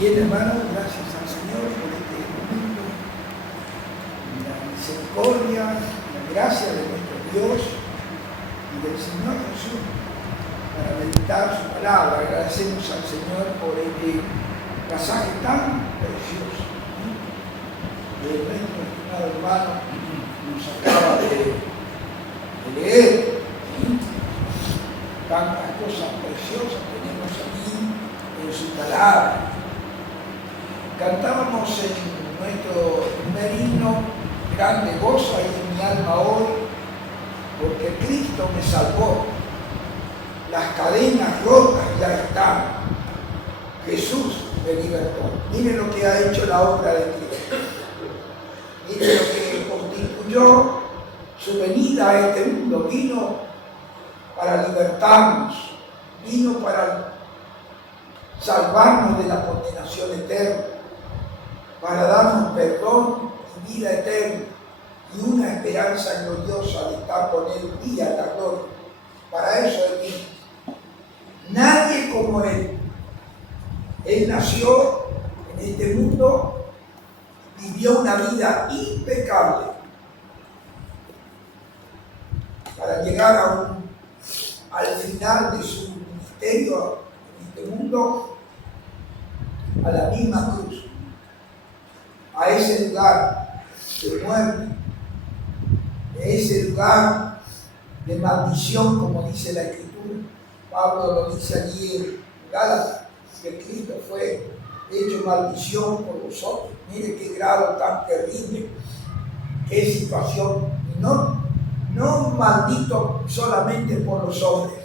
Bien, hermano, gracias al Señor por este momento, la misericordia, la gracia de nuestro Dios y del Señor Jesús para meditar su palabra. Agradecemos al Señor por este pasaje tan precioso que nuestro estimado hermano nos acaba de leer. Tantas cosas preciosas tenemos aquí en su palabra. Cantábamos en nuestro primer himno, grande gozo hay en mi alma hoy, porque Cristo me salvó. Las cadenas rotas ya están. Jesús me libertó. Miren lo que ha hecho la obra de Cristo. Miren lo que constituyó su venida a este mundo. Vino para libertarnos, vino para salvarnos de la condenación eterna, para darnos perdón y vida eterna y una esperanza gloriosa de estar con Él día en la gloria. Para eso Él vino. Nadie como Él. Él nació en este mundo, vivió una vida impecable para llegar al final de su ministerio en este mundo, a la misma cruz, a ese lugar de muerte, a ese lugar de maldición, como dice la Escritura. Pablo lo dice allí en Gálatas, que Cristo fue hecho maldición por vosotros. Mire qué grado tan terrible, qué situación. Y no maldito solamente por los hombres,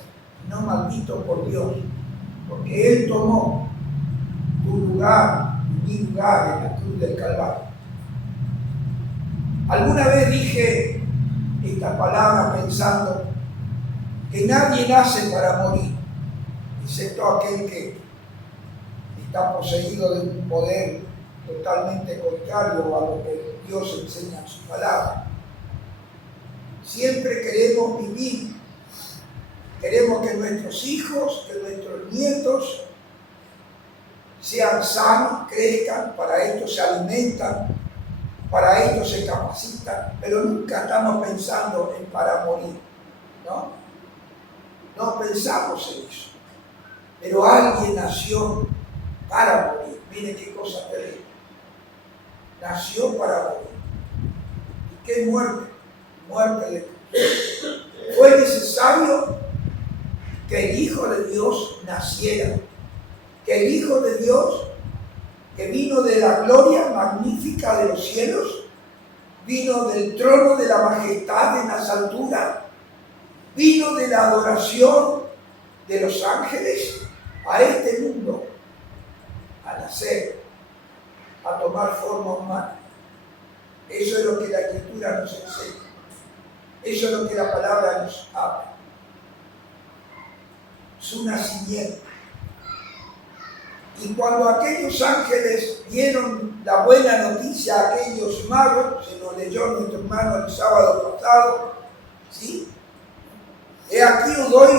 no maldito por Dios, porque Él tomó tu lugar y mi lugar en la cruz del Calvario. Alguna vez dije esta palabra pensando que nadie nace para morir, excepto aquel que está poseído de un poder totalmente contrario a lo que Dios enseña en su palabra. Siempre queremos vivir, queremos que nuestros hijos, que nuestros nietos sean sanos, crezcan, para esto se alimentan, para esto se capacitan, pero nunca estamos pensando en para morir, ¿no? No pensamos en eso. Pero alguien nació para morir. Miren qué cosa terrible. Nació para morir. ¿Y qué muerte? Muerte de cruz. Fue necesario que el Hijo de Dios naciera. Que el Hijo de Dios, que vino de la gloria magnífica de los cielos, vino del trono de la majestad en las alturas, vino de la adoración de los ángeles a este mundo, a nacer, a tomar forma humana. Eso es lo que la Escritura nos enseña. Eso es lo que la palabra nos habla. Su nacimiento. Y cuando aquellos ángeles dieron la buena noticia a aquellos magos, se nos leyó nuestro hermano el sábado pasado, ¿sí? He aquí os doy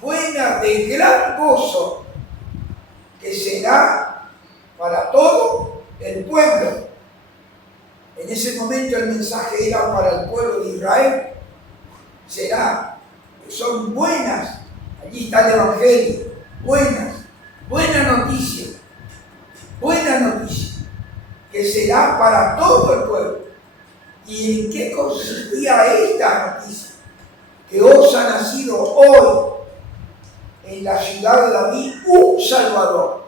buena de gran gozo, que será para todo el pueblo. En ese momento el mensaje era para el pueblo de Israel. Será, que son buenas, allí está el Evangelio, buena noticia, que será para todo el pueblo. ¿Y en qué consistía esta noticia? Que os ha nacido hoy en la ciudad de David un Salvador,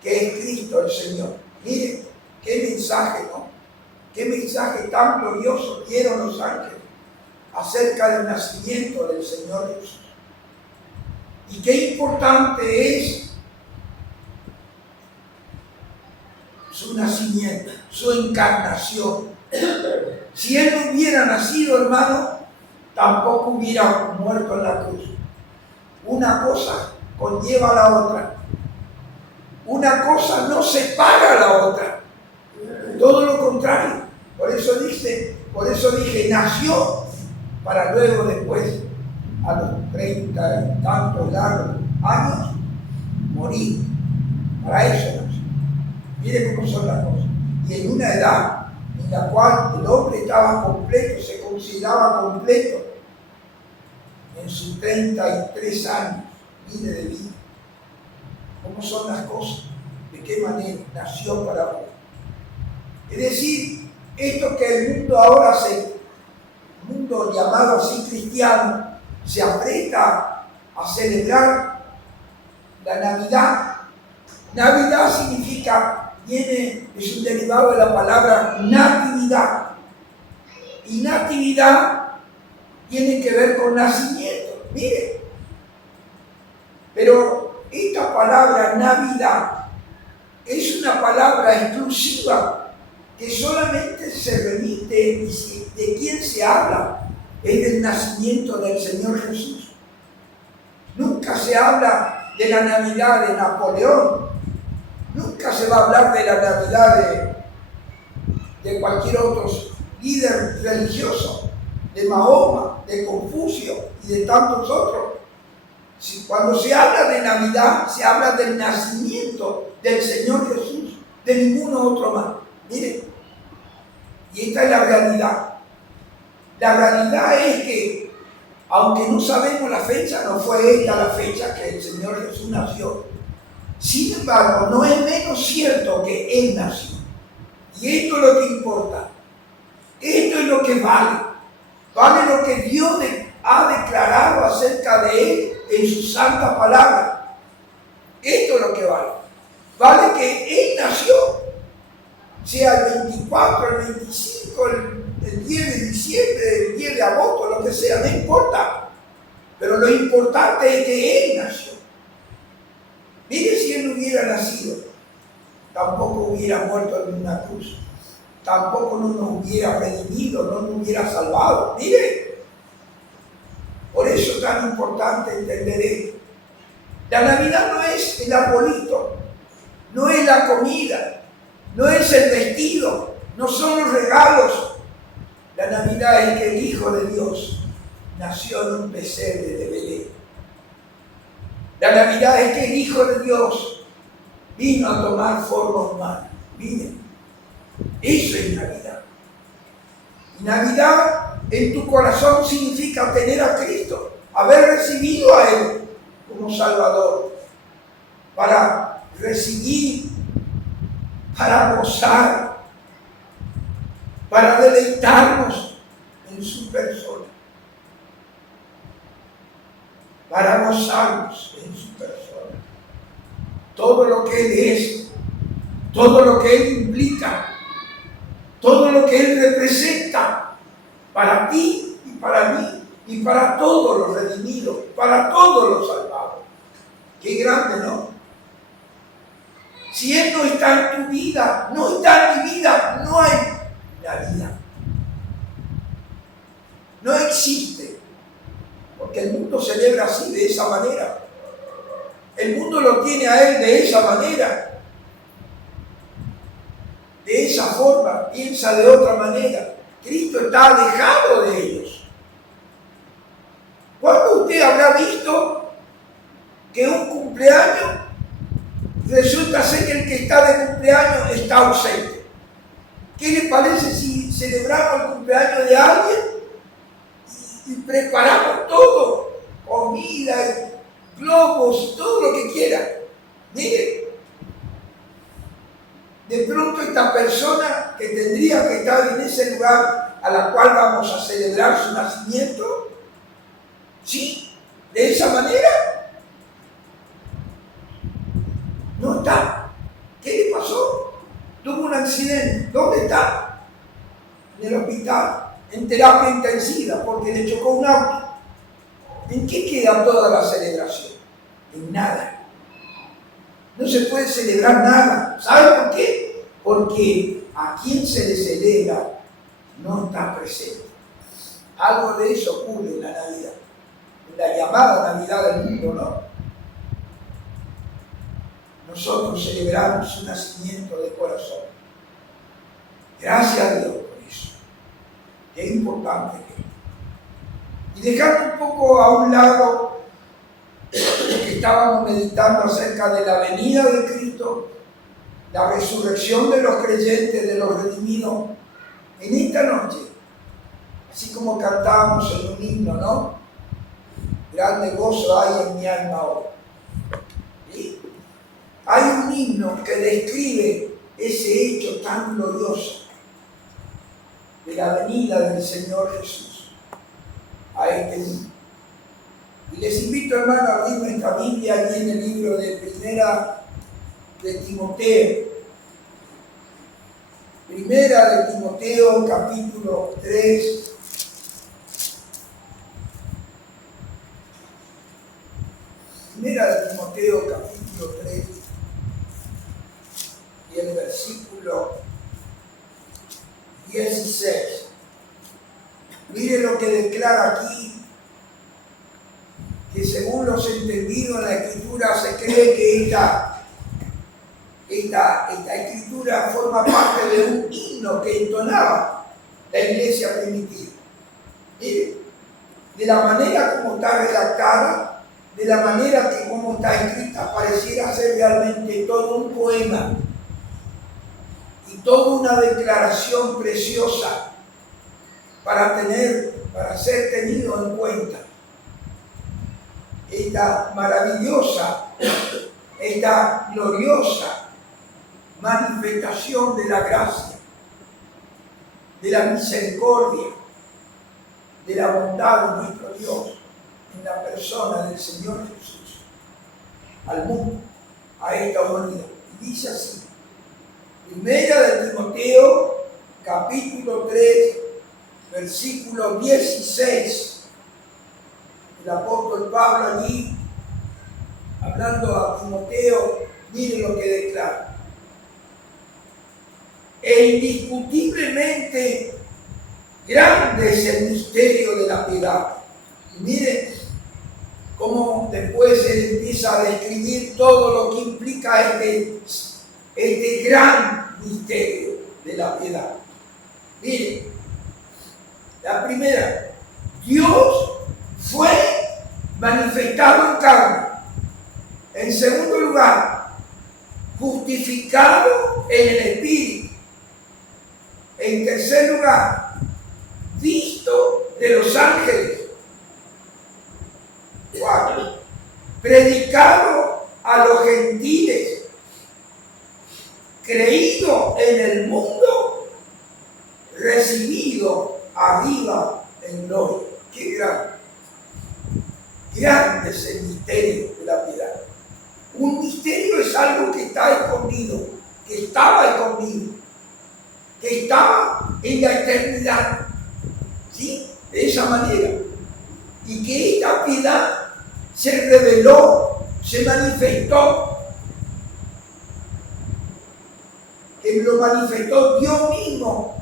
que es Cristo el Señor. Miren, qué mensaje, ¿no? Qué mensaje tan glorioso dieron los ángeles acerca del nacimiento del Señor Jesús. Y qué importante es su nacimiento, su encarnación. Si Él no hubiera nacido, hermano, tampoco hubiera muerto en la cruz. Una cosa conlleva a la otra. Una cosa no separa a la otra. Todo lo contrario. Por eso dije, nació para luego después, a los 30 y tantos largos años, morir. Para eso nació. Mire cómo son las cosas. Y en una edad en la cual el hombre estaba completo, se consideraba completo, en sus 33 años, mire de vida. ¿Cómo son las cosas? ¿De qué manera nació para morir? Es decir, esto que el mundo ahora el mundo llamado así cristiano, se aprieta a celebrar la Navidad. Navidad significa, es un derivado de la palabra natividad. Y natividad tiene que ver con nacimiento. Mire, pero esta palabra Navidad es una palabra exclusiva que solamente se remite, y de quién se habla, es del nacimiento del Señor Jesús. Nunca se habla de la Navidad de Napoleón, nunca se va a hablar de la Navidad de cualquier otro líder religioso, de Mahoma, de Confucio y de tantos otros. Cuando se habla de Navidad, se habla del nacimiento del Señor Jesús, de ninguno otro más. Miren, y esta es la realidad. La realidad es que, aunque no sabemos la fecha, no fue esta la fecha que el Señor Jesús nació. Sin embargo, no es menos cierto que Él nació. Y esto es lo que importa. Esto es lo que vale. Vale lo que Dios ha declarado acerca de Él en su santa palabra. Esto es lo que vale. Vale que Él nació. Sea el 24, el 25, el 10 de diciembre, el 10 de agosto, lo que sea, no importa. Pero lo importante es que Él nació. Mire, si Él no hubiera nacido, tampoco hubiera muerto en una cruz. Tampoco no nos hubiera redimido, no nos hubiera salvado. Mire, por eso es tan importante entender esto. La Navidad no es el arbolito, no es la comida, no es el vestido, no son los regalos. La Navidad es que el Hijo de Dios nació en un pesebre de Belén. La Navidad es que el Hijo de Dios vino a tomar forma humana. Miren, eso es Navidad. Y Navidad en tu corazón significa tener a Cristo, haber recibido a Él como Salvador, para recibir, para gozar, para deleitarnos en su persona, para gozarnos en su persona. Todo lo que Él es, todo lo que Él implica, todo lo que Él representa para ti y para mí y para todos los redimidos, para todos los salvados. Qué grande, ¿no? Si Él no está en tu vida, no está en mi vida, no hay Navidad. No existe. Porque el mundo celebra así, de esa manera. El mundo lo tiene a Él de esa manera. De esa forma, piensa de otra manera. Cristo está alejado de ellos. ¿Cuándo usted habrá visto que un cumpleaños resulta ser que el que está de cumpleaños está ausente? ¿Qué le parece si celebramos el cumpleaños de alguien y preparamos todo? Comida, globos, todo lo que quiera. Mire, de pronto esta persona que tendría que estar en ese lugar a la cual vamos a celebrar su nacimiento, ¿sí? De esa manera, no está. ¿Qué le pasó? Tuvo un accidente. ¿Dónde está? En el hospital, en terapia intensiva, porque le chocó un auto. ¿En qué queda toda la celebración? En nada. No se puede celebrar nada. ¿Sabe por qué? Porque a quien se le celebra no está presente. Algo de eso ocurre en la Navidad. En la llamada Navidad del mundo, ¿no? Nosotros celebramos su nacimiento de corazón. Gracias a Dios por eso. Es importante. Y dejando un poco a un lado lo que estábamos meditando acerca de la venida de Cristo Cristo, la resurrección de los creyentes, de los redimidos, en esta noche, así como cantábamos en un himno, ¿no? Grande gozo hay en mi alma hoy. ¿Sí? Hay un himno que describe ese hecho tan glorioso de la venida del Señor Jesús a este mundo. Y les invito, hermano, a abrir nuestra Biblia allí en el libro de Primera de Timoteo. Primera de Timoteo, capítulo 3. Primera de Timoteo, capítulo 3. Y el versículo 16. Mire lo que declara aquí, que según los entendidos en la Escritura se cree que esta Escritura forma parte de un himno que entonaba la iglesia primitiva. Mire, de la manera como está redactada, de la manera que como está escrita, pareciera ser realmente todo un poema y toda una declaración preciosa para ser tenido en cuenta. Esta maravillosa, esta gloriosa manifestación de la gracia, de la misericordia, de la bondad de nuestro Dios en la persona del Señor Jesús al mundo, a esta humanidad. Y dice así, Primera de Timoteo, capítulo 3, versículo 16. El apóstol Pablo allí, hablando a Timoteo, mire lo que declara. E indiscutiblemente grande es el misterio de la piedad. Y mire cómo después él empieza a describir todo lo que implica este gran misterio de la piedad. Mire, la primera, Dios fue manifestado en carne. En segundo lugar, justificado en el Espíritu. En tercer lugar, visto de los ángeles. Cuatro, predicado a los gentiles. Creído en el mundo, recibido arriba en gloria. Qué grande es el misterio de la piedad. Un misterio es algo que está escondido, que estaba escondido, que estaba en la eternidad, ¿sí? De esa manera. Y que esta piedad se reveló, se manifestó, que lo manifestó Dios mismo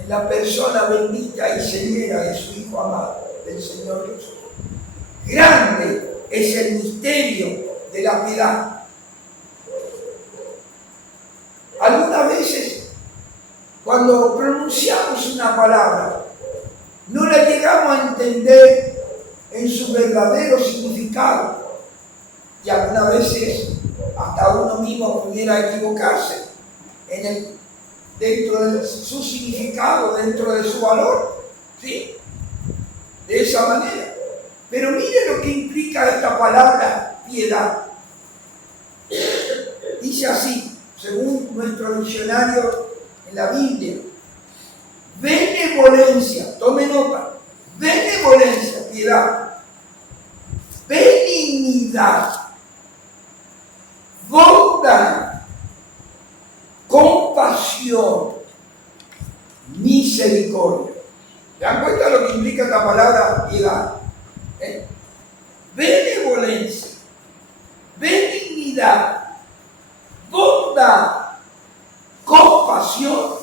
en la persona bendita y señera de su Hijo amado, del Señor Jesús. Grande es el misterio de la piedad. Algunas veces, cuando pronunciamos una palabra, no la llegamos a entender en su verdadero significado. Y algunas veces hasta uno mismo pudiera equivocarse dentro de su significado, dentro de su valor. ¿Sí? De esa manera. Pero mire lo que implica esta palabra piedad. Dice así, según nuestro diccionario en la Biblia, benevolencia, tome nota, benevolencia, piedad, benignidad, bondad, compasión, misericordia. ¿Se dan cuenta de lo que implica esta palabra piedad? Benevolencia, benignidad, bondad, compasión,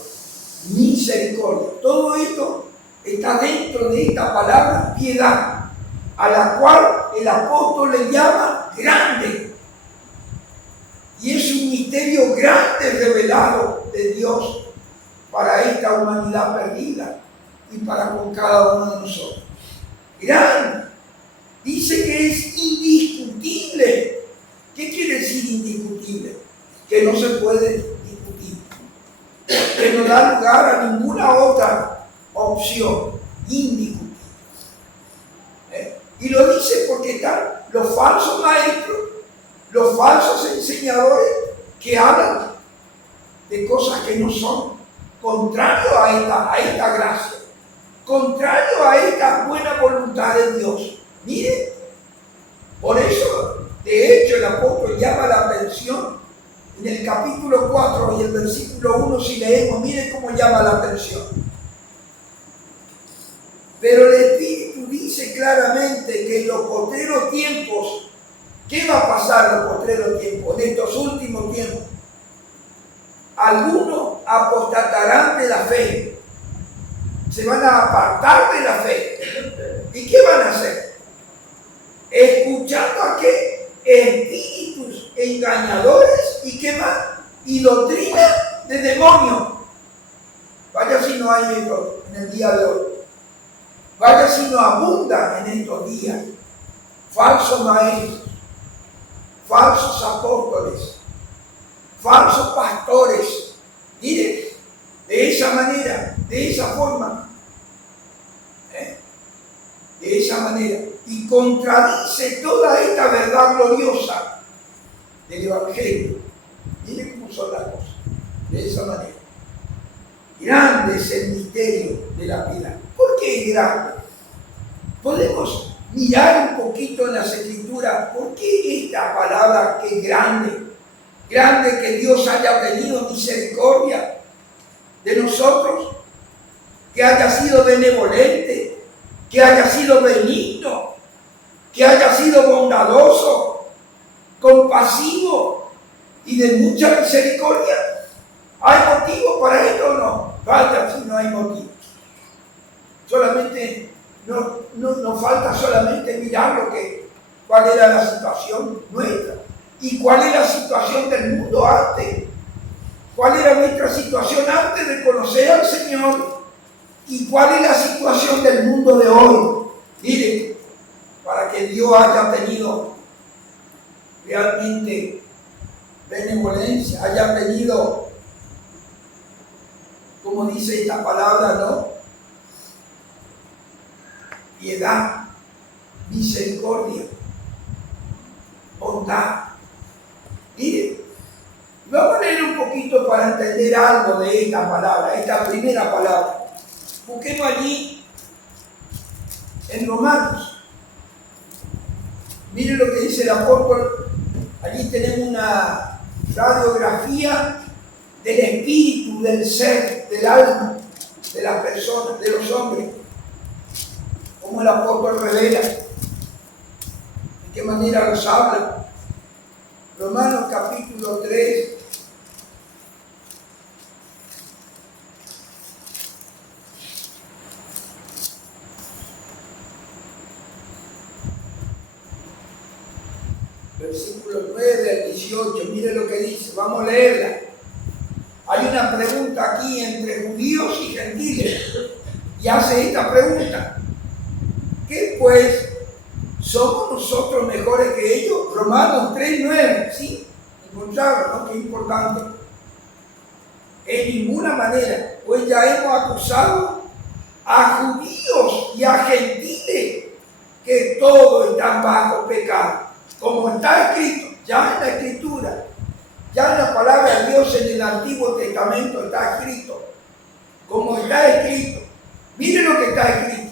misericordia. Todo esto está dentro de esta palabra piedad, a la cual el apóstol le llama grande. Y es un misterio grande revelado de Dios para esta humanidad perdida y para con cada uno de nosotros. Grande. Dice que es indiscutible. ¿Qué quiere decir indiscutible? que no se puede discutir, que no da lugar a ninguna otra opción, indiscutible. Y lo dice porque están los falsos maestros, los falsos enseñadores que hablan de cosas que no son, contrario a esta gracia, contrario a esta buena voluntad de Dios. Miren, por eso, de hecho, el apóstol llama la atención en el capítulo 4 y el versículo 1, si leemos, miren cómo llama la atención. Pero el Espíritu dice claramente que en los postreros tiempos, ¿qué va a pasar en los postreros tiempos? En estos últimos tiempos, algunos apostatarán de la fe, se van a apartar de la fe. ¿Y qué van a hacer? Escuchando a qué espíritus engañadores y qué más, y doctrina de demonios. Vaya si no hay eso en el día de hoy. Vaya si no abunda en estos días falsos maestros, falsos apóstoles, falsos pastores. Miren, de esa manera, de esa forma, de esa manera, y contradice toda esta verdad gloriosa del Evangelio. Miren cómo son las cosas, de esa manera. Grande es el misterio de la piedad. ¿Por qué es grande? Podemos mirar un poquito en las Escrituras. ¿Por qué esta palabra que es grande? Grande que Dios haya tenido misericordia de nosotros, que haya sido benevolente, que haya sido benigno, que haya sido bondadoso, compasivo y de mucha misericordia. ¿Hay motivo para esto o no? Falta si no hay motivo. Solamente, no falta solamente mirar cuál era la situación nuestra y cuál es la situación del mundo antes. ¿Cuál era nuestra situación antes de conocer al Señor? ¿Y cuál es la situación del mundo de hoy? Miren, para que Dios haya tenido realmente benevolencia, haya tenido, como dice esta palabra, ¿no? Piedad, misericordia, bondad. Miren, vamos a leer un poquito para entender algo de esta palabra, esta primera palabra. Busquemos allí en Romanos. Miren lo que dice el apóstol. Allí tenemos una radiografía del espíritu, del ser, del alma, de las personas, de los hombres. Cómo el apóstol revela, de qué manera los habla. Romanos capítulo 3. Versículo 9 al 18, mire lo que dice, vamos a leerla. Hay una pregunta aquí entre judíos y gentiles, y hace esta pregunta: ¿qué pues? ¿Somos nosotros mejores que ellos? Romanos 3:9, ¿sí? Encontraron, ¿no? Qué importante. En ninguna manera, pues ya hemos acusado a judíos y a gentiles que todos están bajo pecado. Como está escrito, ya en la Escritura, ya en la palabra de Dios en el Antiguo Testamento está escrito, como está escrito. Mire lo que está escrito: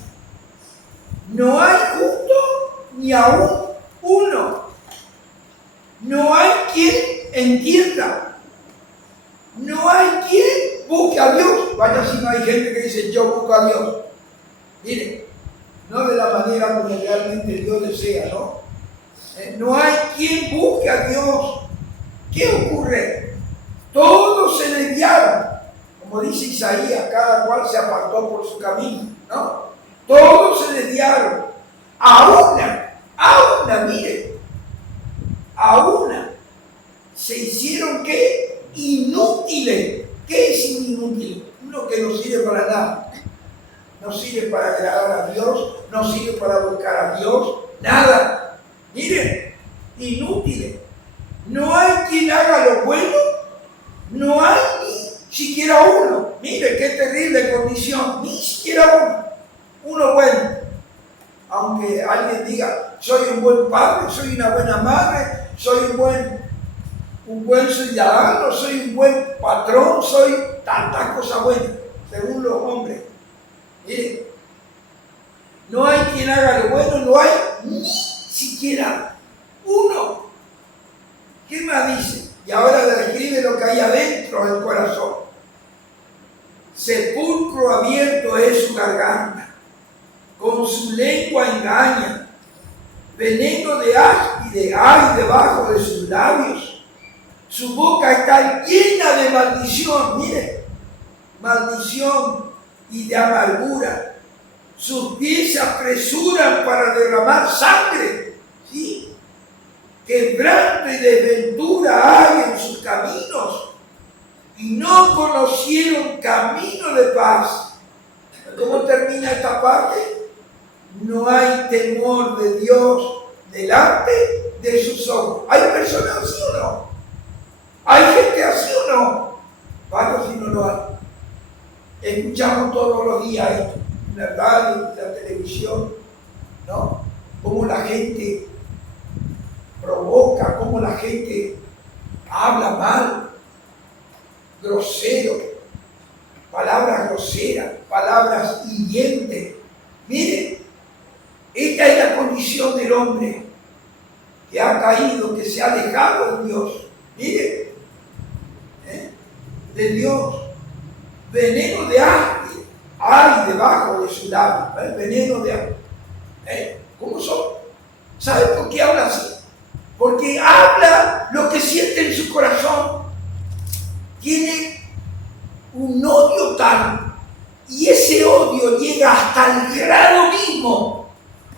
no hay justo ni aún uno, no hay quien entienda, no hay quien busque a Dios. Vaya si no hay gente que dice yo busco a Dios. Mire, no de la manera como realmente Dios desea, ¿no? No hay quien busque a Dios. ¿Qué ocurre? Todos se desviaron, como dice Isaías, cada cual se apartó por su camino, ¿no? Todos se desviaron. A una, mire, a una se hicieron ¿qué? Inútiles. ¿Qué es inútil? Uno que no sirve para nada. No sirve para agradar a Dios, no sirve para buscar a Dios, nada. Miren, inútiles. No hay quien haga lo bueno No hay ni siquiera uno. Mire qué terrible condición. Ni siquiera uno. Uno bueno. Aunque alguien diga, soy un buen padre, soy una buena madre, soy un buen ciudadano, soy un buen patrón, soy tantas cosas buenas, según los hombres. Mire, no hay quien haga lo bueno, no hay ni siquiera uno. ¿Qué más dice? Y ahora describe lo que hay adentro del corazón. Sepulcro abierto es su garganta, con su lengua engaña, veneno de áspide hay debajo de sus labios, su boca está llena de maldición, mire, maldición y de amargura, sus pies se apresuran para derramar sangre, ¿sí? Quebranto y desventura hay en sus caminos, y no conocieron camino de paz. ¿Cómo termina esta parte? No hay temor de Dios delante de sus ojos. ¿Hay personas así o no? ¿Hay gente así o no? Bueno, si no lo hay. Escuchamos todos los días esto, en la radio, en la televisión, ¿no? Cómo la gente provoca, cómo la gente habla mal, grosero, palabras groseras, palabras hirientes. Miren, esta es la condición del hombre que ha caído, que se ha alejado de Dios. Miren, de Dios. Veneno de áspide hay debajo de su labio. Veneno de áspide. ¿Cómo son? ¿Sabe por qué habla así? Porque habla lo que siente en su corazón. Tiene un odio tal, y ese odio llega hasta el grado mismo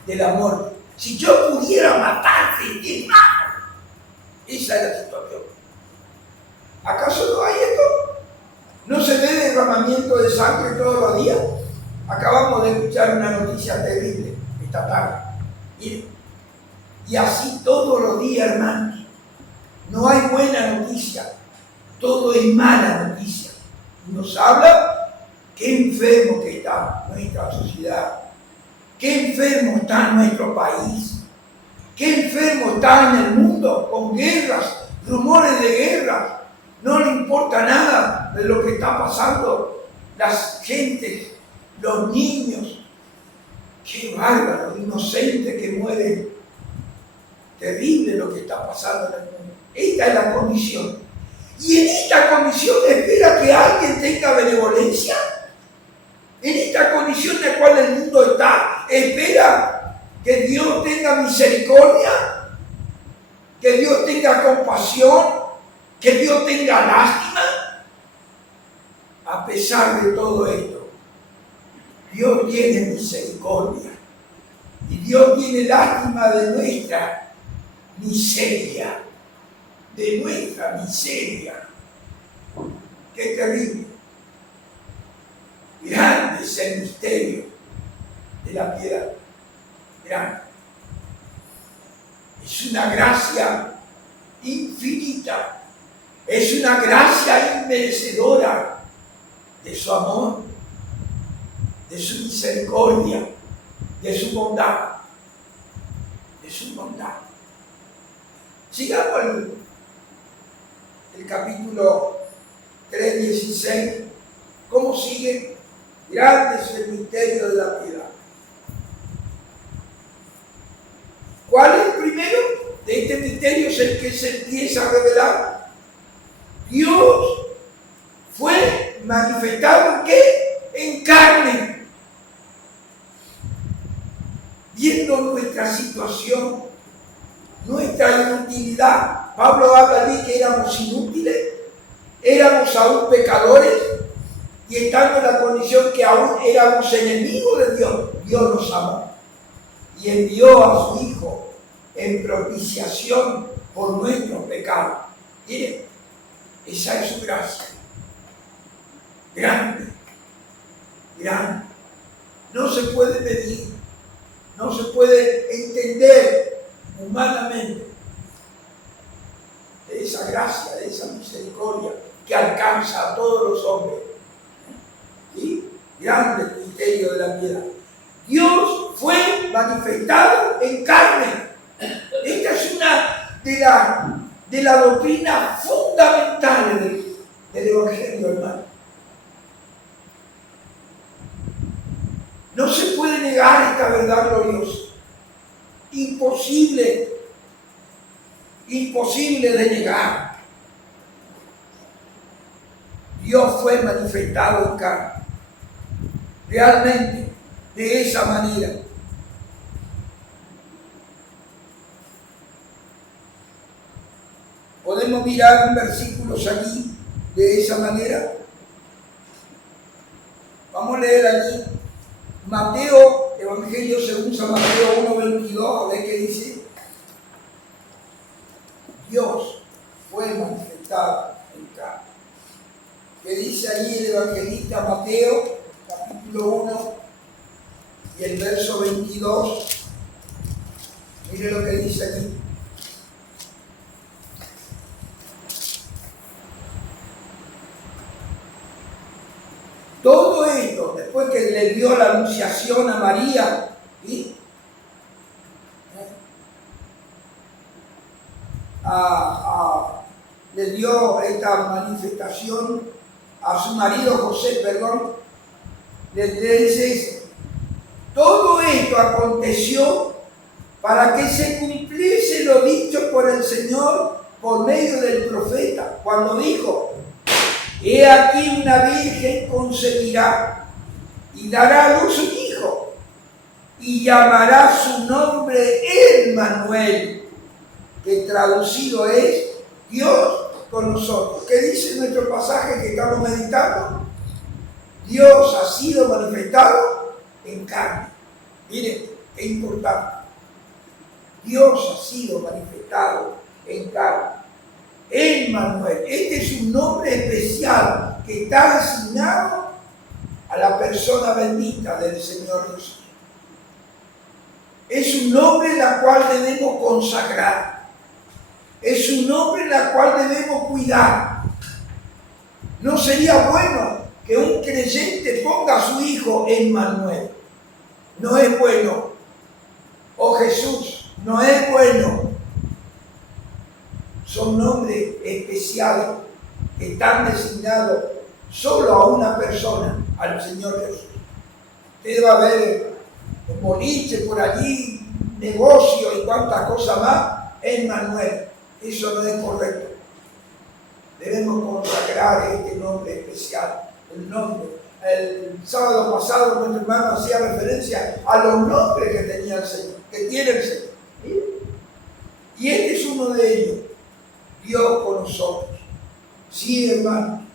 del amor. Si yo pudiera matarte, te mato. Esa es la situación. ¿Acaso no hay esto? ¿No se ve derramamiento de sangre todos los días? Acabamos de escuchar una noticia terrible esta tarde. Miren, y así todos los días, hermanos. No hay buena noticia, todo es mala noticia. Nos habla qué enfermo que está nuestra sociedad, qué enfermo está nuestro país, qué enfermo está en el mundo, con guerras, rumores de guerra. No le importa nada de lo que está pasando, las gentes, los niños. Qué bárbaro, inocentes que mueren. Terrible lo que está pasando en el mundo. Esta es la condición. Y en esta condición espera que alguien tenga benevolencia. En esta condición en la cual el mundo está, espera que Dios tenga misericordia, que Dios tenga compasión, que Dios tenga lástima. A pesar de todo esto, Dios tiene misericordia y Dios tiene lástima de nuestra miseria, de nuestra miseria. Qué terrible. Grande es el misterio de la piedad. Grande. Es una gracia infinita. Es una gracia inmerecedora de su amor, de su misericordia, de su bondad. De su bondad. Sigamos el capítulo 3:16. ¿Cómo sigue? Grande es el misterio de la piedad. ¿Cuál es el primero de este misterio? Es el que se empieza a revelar. Dios fue manifestado ¿en qué? En carne. Viendo nuestra situación, nuestra inutilidad. Pablo habla de que éramos inútiles, éramos aún pecadores, y estando en la condición que aún éramos enemigos de Dios, Dios nos amó y envió a su Hijo en propiciación por nuestros pecados. Miren, esa es su gracia. Grande, grande. No se puede medir, no se puede entender humanamente de esa gracia, de esa misericordia que alcanza a todos los hombres. ¿Sí? Grande misterio de la piedad. Dios fue manifestado en carne. Esta es una de las doctrinas fundamentales del Evangelio, hermano. No se puede negar esta verdad gloriosa. Imposible de negar. Dios fue manifestado en carne. Realmente, de esa manera. Podemos mirar versículos allí de esa manera. Vamos a leer allí Mateo, Evangelio según San Mateo 1:22, a ver qué dice. Dios fue manifestado en carne. ¿Qué dice allí el evangelista Mateo, capítulo 1 y el verso 22? Mire lo que dice allí. Todo esto, después que le dio la anunciación a María, ¿sí? Le dio esta manifestación a su marido José, le dice eso. Todo esto aconteció para que se cumpliese lo dicho por el Señor por medio del profeta, cuando dijo: he aquí una virgen concebirá y dará a luz un hijo y llamará su nombre Emmanuel, que traducido es Dios con nosotros. ¿Qué dice nuestro pasaje que estamos meditando? Dios ha sido manifestado en carne. Miren, qué importante. Dios ha sido manifestado en carne. Emmanuel, este es un nombre especial que está designado a la persona bendita del Señor Jesús. Es un nombre en el cual debemos consagrar. Es un nombre en el cual debemos cuidar. No sería bueno que un creyente ponga a su hijo Emmanuel. No es bueno. O Jesús, no es bueno. Son nombres especiales que están designados solo a una persona, al Señor Jesús. Usted va a ver un boliche por allí, negocio y cuantas cosas más, Emmanuel. Eso no es correcto. Debemos consagrar este nombre especial, el nombre. El sábado pasado nuestro hermano hacía referencia a los nombres que tenía el Señor, que tiene el Señor. ¿Sí? Y este es uno de ellos. Dios con nosotros. Sí, hermano.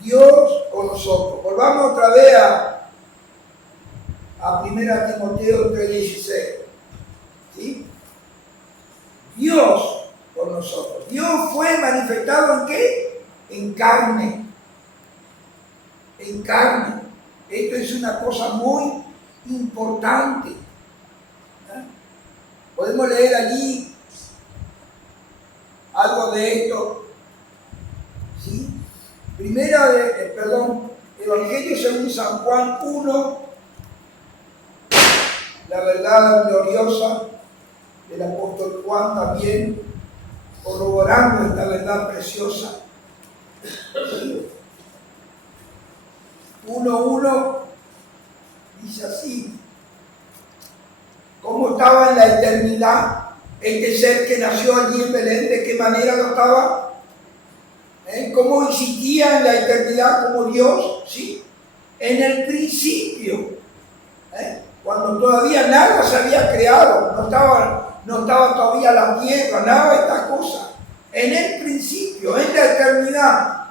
Dios con nosotros. Volvamos otra vez a 1 Timoteo 3:16. ¿Sí? Dios con nosotros. Dios fue manifestado ¿en qué? En carne. En carne. Esto es una cosa muy importante. ¿Eh? Podemos leer allí algo de esto. ¿Sí? Evangelio según San Juan 1, la verdad gloriosa del apóstol Juan también, corroborando esta verdad preciosa. ¿Sí? 1:1 dice así: ¿cómo estaba en la eternidad este ser que nació allí en Belén? ¿De qué manera lo estaba? ¿Cómo existía en la eternidad como Dios? ¿Sí? En el principio, cuando todavía nada se había creado, no estaba todavía la tierra, nada de estas cosas. En el principio, en la eternidad,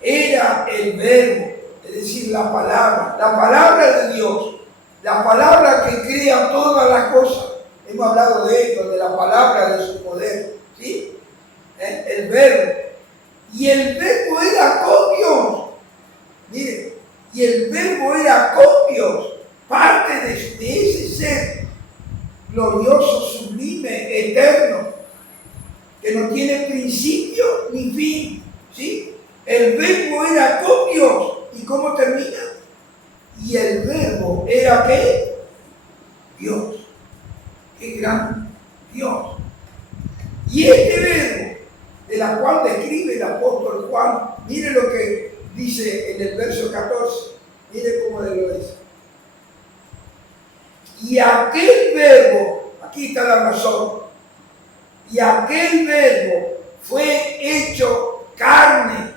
era el verbo, es decir, la palabra de Dios, la palabra que crea todas las cosas. Hemos hablado de esto, de la palabra, de su poder, ¿sí? El verbo. Y el verbo era con Dios. Mire, y el verbo era con Dios, parte de ese ser glorioso, sublime, eterno, que no tiene principio ni fin, ¿sí? verbo era con Dios. ¿Y cómo termina? Y el verbo era ¿qué? Dios. ¡Qué gran Dios! Y este verbo, de la cual describe el apóstol Juan, mire lo que dice en el verso 14, mire cómo le lo dice. Y aquel verbo, aquí está la razón, y aquel verbo fue hecho carne,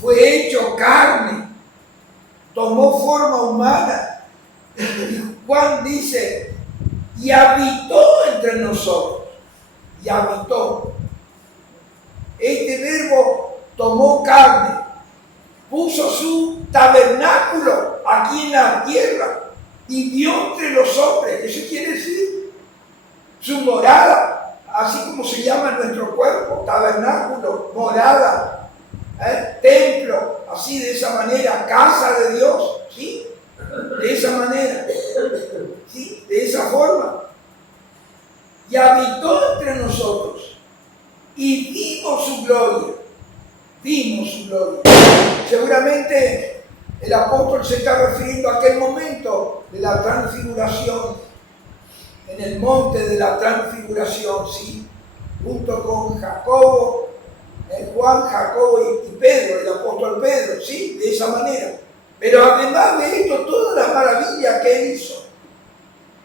fue hecho carne, tomó forma humana. Y Juan dice, y habitó entre nosotros, y habitó. Este verbo tomó carne, puso su tabernáculo aquí en la tierra, vivió entre los hombres. Eso quiere decir su morada, así como se llama nuestro cuerpo, tabernáculo, morada, templo, así de esa manera, casa de Dios, ¿sí? De esa manera, ¿sí? De esa forma. Y habitó entre nosotros y vimos su gloria. Vimos su gloria. Seguramente el apóstol se está refiriendo a aquel momento de la transfiguración, en el monte de la transfiguración, ¿sí? Junto con Jacobo, Juan, Jacobo y Pedro, el apóstol Pedro, ¿sí? De esa manera. Pero además de esto, toda la maravilla que él hizo,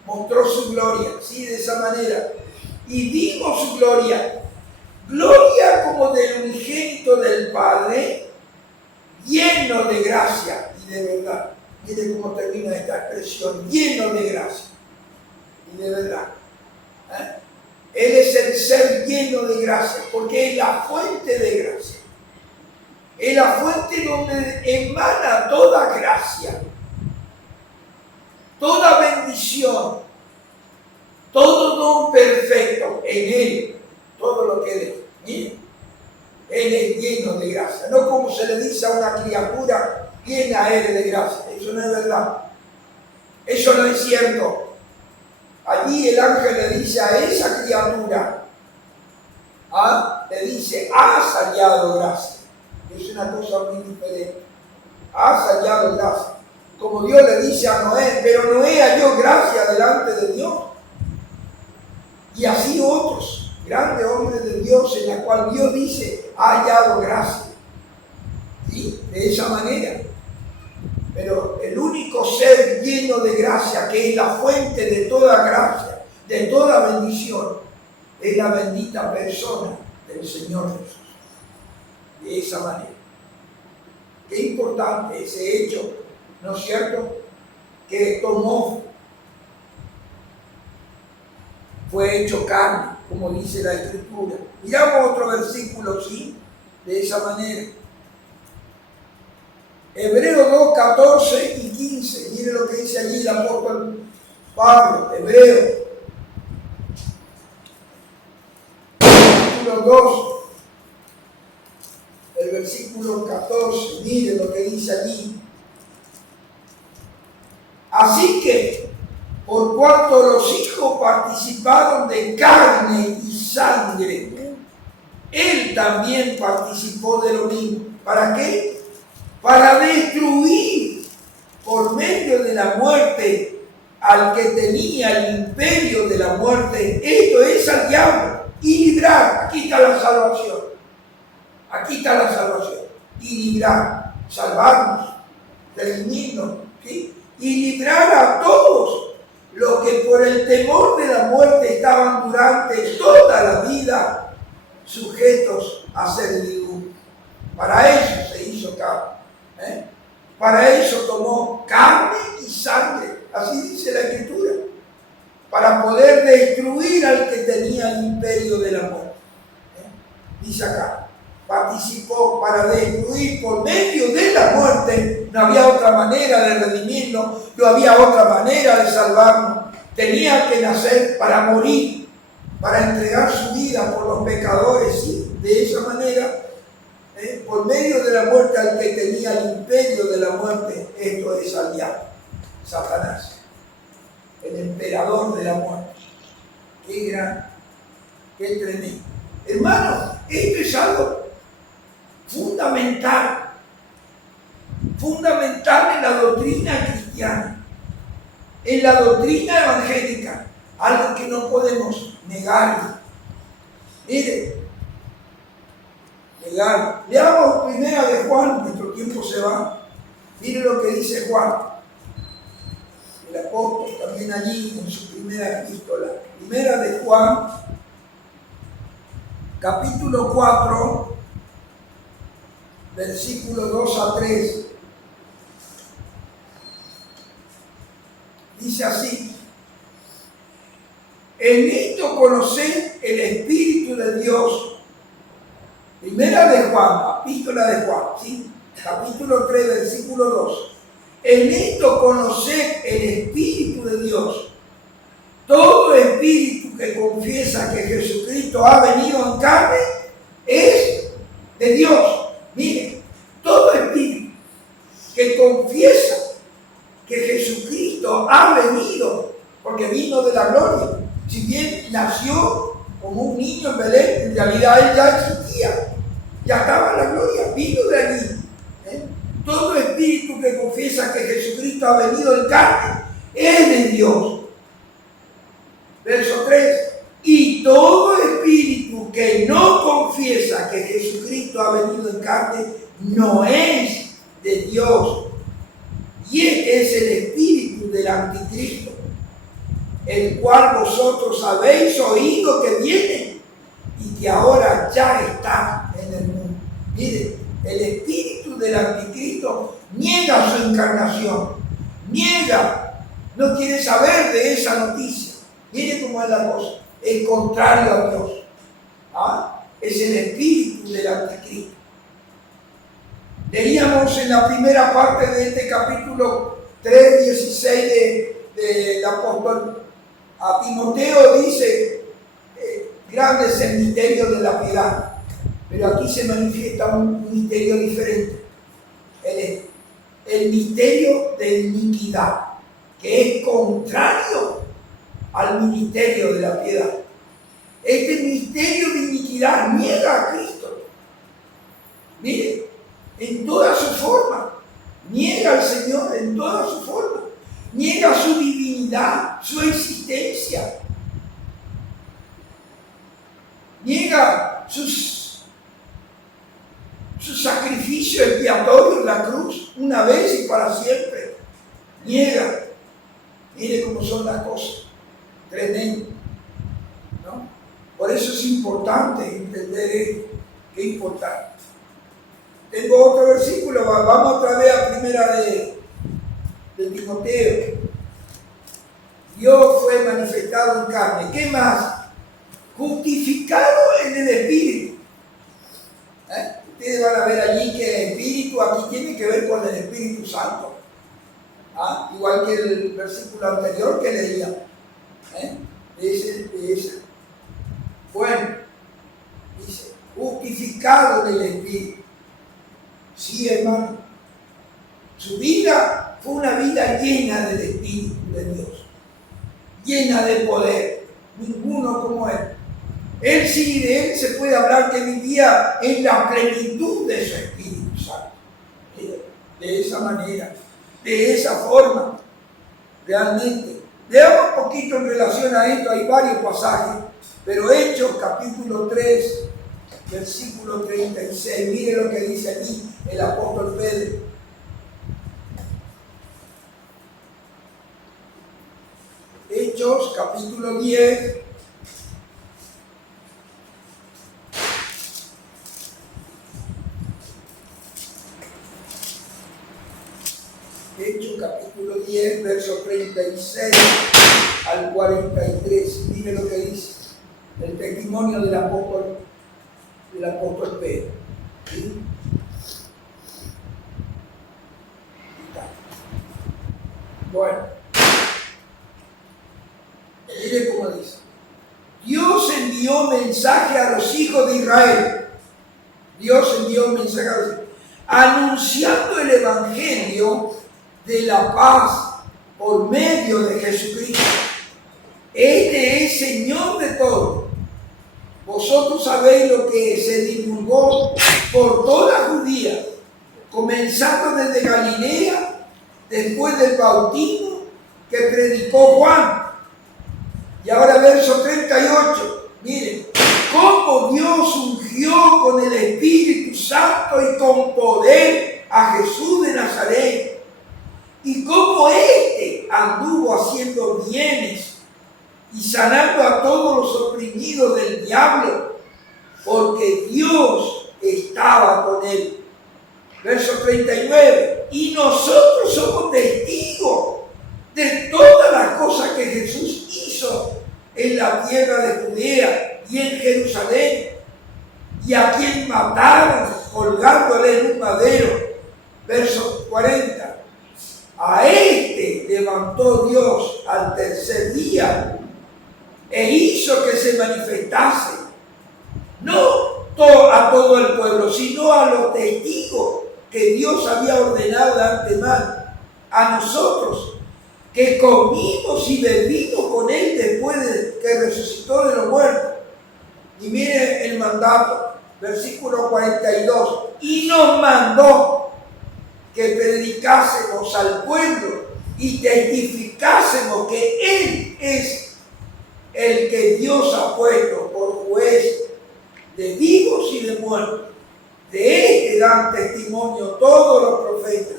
mostró su gloria, ¿sí? De esa manera. Y vimos su gloria, gloria como del unigénito del Padre, lleno de gracia y de verdad. Mire cómo termina esta expresión, lleno de gracia y de verdad. Él es el ser lleno de gracia, porque es la fuente de gracia. Es la fuente donde emana toda gracia, toda bendición, todo don perfecto en Él, todo lo que Él es. Miren, Él es lleno de gracia, no como se le dice a una criatura, llena eres de gracia. Eso no es verdad, eso no es cierto. Allí el ángel le dice a esa criatura, le dice, has hallado gracia. Es una cosa muy diferente. Has hallado gracia. Como Dios le dice a Noé, pero Noé halló gracia delante de Dios. Y así otros grandes hombres de Dios en la cual Dios dice, ha hallado gracia. ¿Sí? De esa manera. Pero el único ser lleno de gracia, que es la fuente de toda gracia, de toda bendición, es la bendita persona del Señor Jesús. De esa manera. Qué importante ese hecho, ¿no es cierto? Que tomó, fue hecho carne, como dice la Escritura. Miramos otro versículo, ¿sí? De esa manera. Hebreos 2, 14 y 15. Mire lo que dice allí el apóstol Pablo. Hebreos, capítulo 2, el versículo 14. Mire lo que dice allí. Así que, por cuanto los hijos participaron de carne y sangre, Él también participó de lo mismo. ¿Para qué? Para destruir por medio de la muerte al que tenía el imperio de la muerte, esto es al diablo, y librar. Aquí está la salvación. Aquí está la salvación. Y librar, salvarnos, redimirnos, ¿sí? Y librar a todos los que por el temor de la muerte estaban durante toda la vida sujetos a servidumbre. Para eso se hizo carne. Para eso tomó carne y sangre, así dice la Escritura, para poder destruir al que tenía el imperio de la muerte. Dice acá, participó para destruir por medio de la muerte. No había otra manera de redimirnos, no había otra manera de salvarnos. Tenía que nacer para morir, para entregar su vida por los pecadores, ¿sí? De esa manera, por medio de la muerte al que tenía el imperio de la muerte, esto es al diablo, Satanás, el emperador de la muerte. Qué gran, qué tremendo. Hermanos, esto es algo fundamental en la doctrina cristiana, en la doctrina evangélica, algo que no podemos negar. Mire, negar. Leamos primera de Juan, nuestro tiempo se va. Mire lo que dice Juan, el apóstol, también allí en su primera epístola. Primera de Juan, capítulo 4, versículos 2 a 3. Dice así: en esto conoced el Espíritu de Dios. Primera de Juan, epístola de Juan, ¿sí? Capítulo 3, versículo 2. En esto conoced el Espíritu de Dios. Todo espíritu que confiesa que Jesucristo ha venido en carne es de Dios. Mire, todo espíritu que confiesa que Jesucristo ha venido, porque vino de la gloria. Si bien nació como un niño en Belén, en realidad él ya existía, ya estaba en la gloria, vino de allí. Todo espíritu que confiesa que Jesucristo ha venido en carne es de Dios. Verso 3. Y todo espíritu que no confiesa que Jesucristo ha venido en carne no es de Dios. Y este es el espíritu del anticristo, el cual vosotros habéis oído que viene y que ahora ya está en el mundo. Mire, el espíritu del anticristo niega su encarnación, niega, no quiere saber de esa noticia. Mire cómo es la cosa, es contrario a Dios. Es el espíritu del anticristo. Leíamos en la primera parte de este capítulo 3:16 del apóstol a Timoteo, dice, grande es el misterio de la piedad, pero aquí se manifiesta un misterio diferente, el misterio de iniquidad, que es contrario al ministerio de la piedad. Este misterio de iniquidad niega a Cristo. Mire, en toda su forma, niega al Señor en toda su forma, niega su divinidad, su existencia, niega su sacrificio expiatorio en la cruz, una vez y para siempre, niega. Mire cómo son las cosas, tremendo, ¿no? Por eso es importante entender esto, qué importante. Tengo otro versículo, vamos otra vez a primera de Timoteo. Dios fue manifestado en carne. ¿Qué más? Justificado en el Espíritu. Ustedes van a ver allí que el Espíritu aquí tiene que ver con el Espíritu Santo. Igual que el versículo anterior que leía. Ese. Bueno, dice, justificado en el Espíritu. Sí, hermano, su vida fue una vida llena del Espíritu de Dios, llena de poder, ninguno como él. Él sí, de él se puede hablar que vivía en la plenitud de su Espíritu Santo, de esa manera, de esa forma, realmente. Leamos un poquito en relación a esto, hay varios pasajes, pero Hechos capítulo 3, versículo 36, mire lo que dice aquí el apóstol Pedro. Hechos capítulo 10, Hechos capítulo 10, verso 36 al 43, mire lo que dice el testimonio del apóstol Pedro. ¿Sí? Bueno, mire cómo dice. Dios envió mensaje a los hijos de Israel. Dios envió mensaje a los hijos, anunciando el evangelio de la paz por medio de Jesucristo. Este es Señor de todo. Vosotros sabéis lo que se divulgó por toda Judía, comenzando desde Galilea, después del bautismo que predicó Juan. Y ahora verso 38, miren, cómo Dios ungió con el Espíritu Santo y con poder a Jesús de Nazaret, y cómo éste anduvo haciendo bienes y sanando a todos los oprimidos del diablo, porque Dios estaba con él. Verso 39, y nosotros somos testigos de todas las cosas que Jesús hizo en la tierra de Judea y en Jerusalén, y a quien mataron colgándole en un madero. Verso 40, a este levantó Dios al tercer día e hizo que se manifestase, no a todo el pueblo, sino a los testigos que Dios había ordenado de antemano, a nosotros, que comimos y bebimos con él después de que resucitó de los muertos. Y mire el mandato, versículo 42, y nos mandó que predicásemos al pueblo y testificásemos que él es el que Dios ha puesto por juez de vivos y de muertos. De este dan testimonio todos los profetas,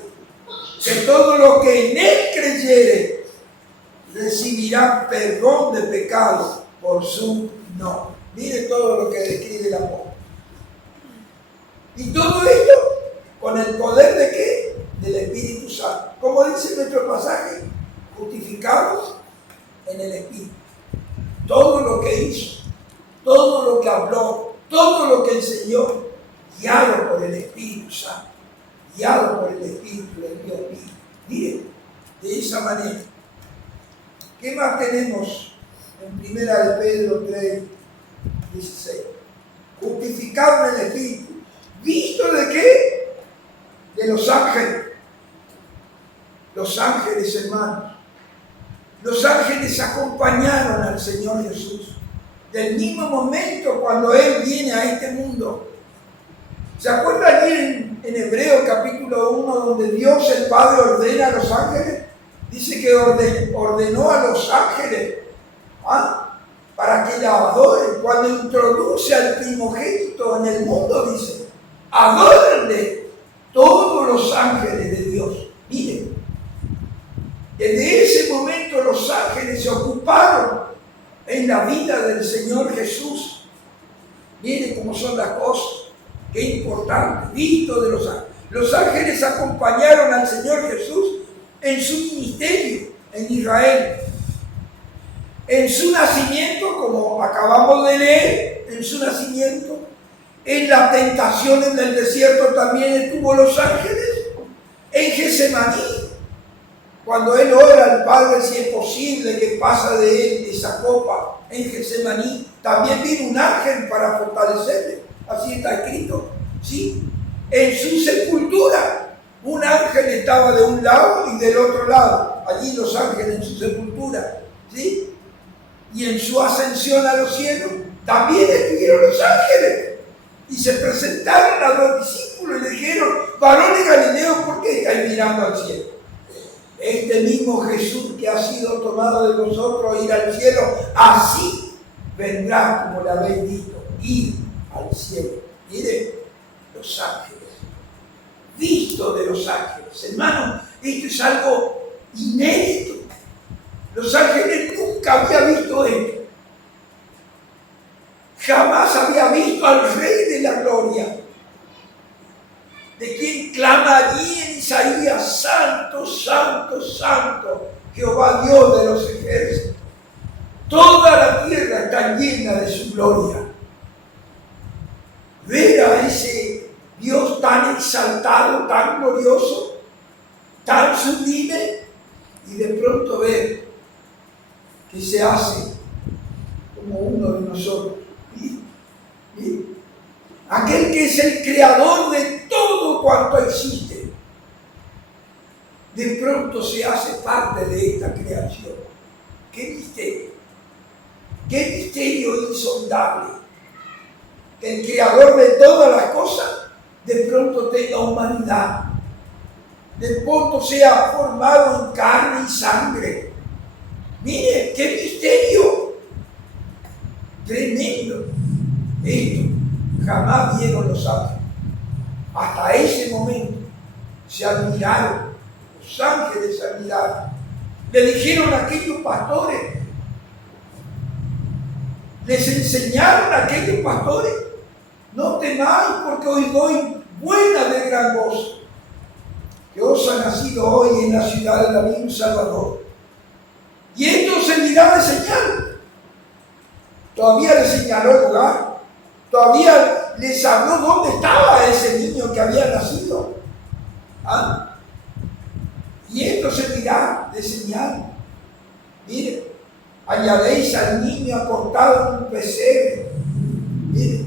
que todos los que en él creyeren recibirán perdón de pecados por su nombre. Mire todo lo que describe el apóstol. Y todo esto con el poder de ¿qué? Del Espíritu Santo. Como dice nuestro pasaje, justificados en el Espíritu. Todo lo que hizo, todo lo que habló, todo lo que enseñó, guiado por el Espíritu Santo, guiado por el Espíritu del Dios vivo. Miren, de esa manera. ¿Qué más tenemos en primera de Pedro 3, 16? Justificado en el Espíritu. ¿Visto de qué? De los ángeles. Los ángeles, hermanos. Los ángeles acompañaron al Señor Jesús. Del mismo momento cuando Él viene a este mundo. ¿Se acuerdan allí en Hebreos capítulo 1 donde Dios el Padre ordena a los ángeles? Dice que ordenó a los ángeles para que la adoren. Cuando introduce al primogénito en el mundo, dice, adórenle todos los ángeles de Dios. Miren, desde ese momento los ángeles se ocuparon en la vida del Señor Jesús. Miren cómo son las cosas. Qué importante, visto de los ángeles. Los ángeles acompañaron al Señor Jesús en su ministerio en Israel. En su nacimiento, como acabamos de leer, en su nacimiento, en las tentaciones del desierto también estuvo los ángeles. En Getsemaní, cuando él ora al Padre si es posible que pasa de él esa copa, en Getsemaní, también vino un ángel para fortalecerle. Así está escrito, ¿sí? En su sepultura, un ángel estaba de un lado y del otro lado. Allí los ángeles en su sepultura, ¿sí? Y en su ascensión a los cielos, también estuvieron los ángeles. Y se presentaron a los discípulos y le dijeron, varones galileos, ¿por qué estáis mirando al cielo? Este mismo Jesús que ha sido tomado de vosotros a ir al cielo, así vendrá como le habéis dicho, ir al cielo. Miren, los ángeles, visto de los ángeles. Hermano, esto es algo inédito. Los ángeles nunca habían visto esto. Jamás había visto al Rey de la Gloria, de quien clama allí en Isaías, santo, santo, santo, Jehová Dios de los ejércitos. Toda la tierra está llena de su gloria. Ver a ese Dios tan exaltado, tan glorioso, tan sublime, y de pronto ver que se hace como uno de nosotros. ¿Sí? Aquel que es el creador de todo cuanto existe, de pronto se hace parte de esta creación. ¡Qué misterio! ¡Qué misterio insondable! que el creador de todas las cosas de pronto tenga humanidad, de pronto sea formado en carne y sangre. Mire, qué misterio tremendo. Esto jamás vieron los ángeles. Hasta ese momento se admiraron, los ángeles se admiraron. Le dijeron a aquellos pastores, les enseñaron a aquellos pastores: no temáis, porque os doy buena de gran gozo, que os ha nacido hoy en la ciudad de David un Salvador. Y esto servirá de señal. Todavía les señaló el lugar, todavía les habló dónde estaba ese niño que había nacido. ¿Ah? Y esto servirá de señal. Mire, hallaréis al niño acostado en un pesebre. Mire,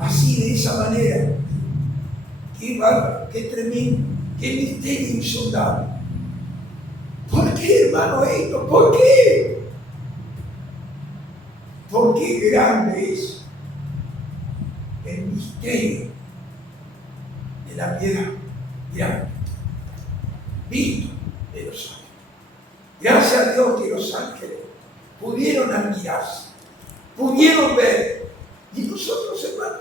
así, de esa manera. Qué bárbaro, qué tremendo, qué misterio insondable. ¿Por qué, hermano, esto? ¿Por qué? Porque grande es el misterio de la piedad. Mirá, visto de los ángeles. Gracias a Dios que los ángeles pudieron admirarse, pudieron ver. Y nosotros, hermanos,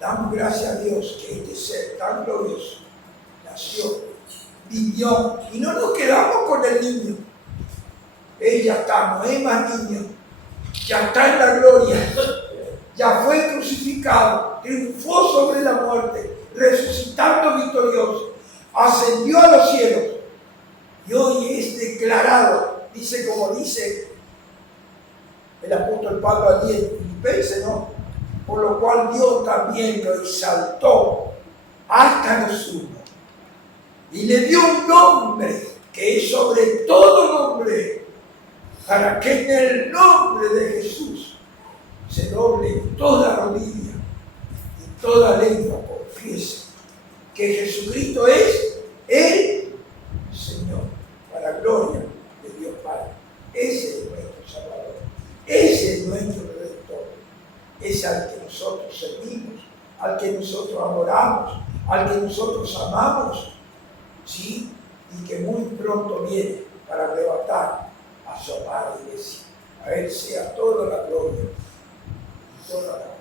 damos gracias a Dios que este ser tan glorioso nació, vivió, y no nos quedamos con el niño. Él ya está, no es más niño, ya está en la gloria, ya fue crucificado, triunfó sobre la muerte, resucitando victorioso, ascendió a los cielos y hoy es declarado, dice, como dice el apóstol Pablo allí en Filipenses, ¿no? Por lo cual Dios también lo exaltó hasta lo sumo y le dio un nombre que es sobre todo nombre, para que en el nombre de Jesús se doble toda rodilla y toda lengua confiese que Jesucristo es el Señor, para gloria de Dios Padre. Ese es nuestro Salvador, ese es nuestro Redentor, es al que nosotros servimos, al que nosotros adoramos, al que nosotros amamos, ¿sí? Y que muy pronto viene para arrebatar a su amada iglesia. A Él sea toda la gloria y toda la